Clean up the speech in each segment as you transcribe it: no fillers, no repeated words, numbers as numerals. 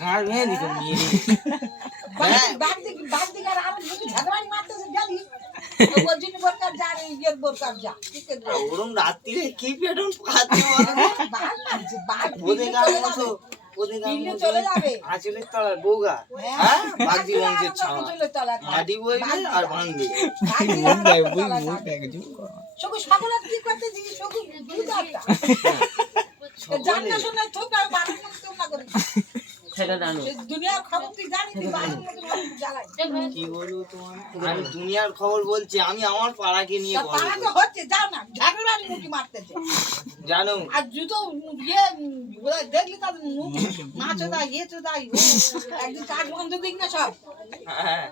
ঘাড় ভেঙে দিত মেরে। ওরম রাত্রিরে কি পেটন পাচ্ছে ওদের গান মতো আঁচলের তলার বউগা, হ্যাঁ বাগদি বংশের ছাওয়া, মাটি বইবে আর ভাঙবে। কি বলবো তোমার, আমি দুনিয়ার খবর বলছি, আমি আমার পাড়াকে নিয়ে জানো। আর জুতো দেখলি তাদের মুখ মাছ একদিন কাজ বন্ধ দিক না সব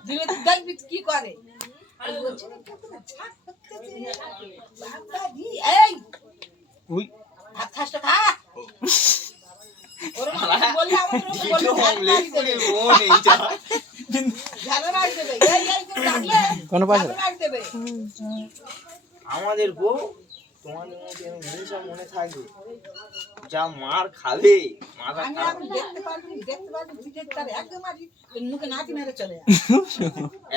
দিলে দেখবি কি করে। এই ভাত খাসটা খা। আমাদের বউ তোমাদের মধ্যে জিনিসটা মনে থাকবে, যা মার খাবে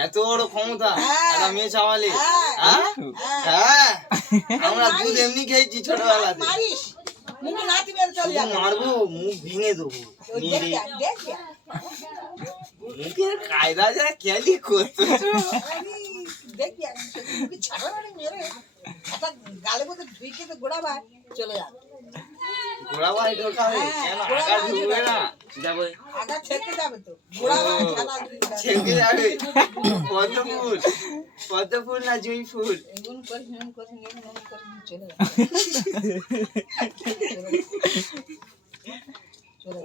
এত বড় ক্ষমতা একটা মেয়ে চাওয়ালে। হ্যাঁ আমরা দুধ এমনি খেয়েছি ছোটবেলাতে, মারবো মুখ ভেঙে দেবো মেরে। মুখের কায়দা যা খেয়ালি করতো গালে মধ্যে ঢুকে তো গোড়া ভাই চলে যাবে। গোড়া ভাই ঢোকাবে কেন, আগা ঢুকবে না, যাবে আগা ছেড়ে যাবে তো গোড়া ভাই ছেড়ে যাবে। পদ্ম ফুল, পদ্ম ফুল না জুঁই ফুল এগুলো করে চলে যাবে।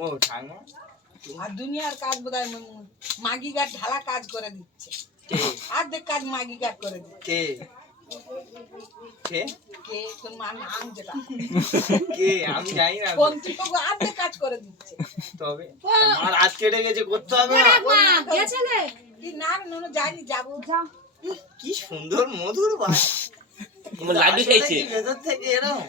ও ঠাঙ্গা আর দুনিয়ার কাজ বোধহয় মাগি গাছ ঢালা কাজ করে দিচ্ছে, অর্ধেক কাজ মাগি গাছ করে দিচ্ছে। কে তোর মা নাম যেটা কে আমি জানি না, অর্ধেক কাজ করে দিচ্ছে। তবে আমার আজ কেটে গেছে, করতে হবে না। না না যাইনি, যাবো। কি সুন্দর মধুর ভাষা, লাড্ডু খেয়েছে ভেতর থেকে এরকম।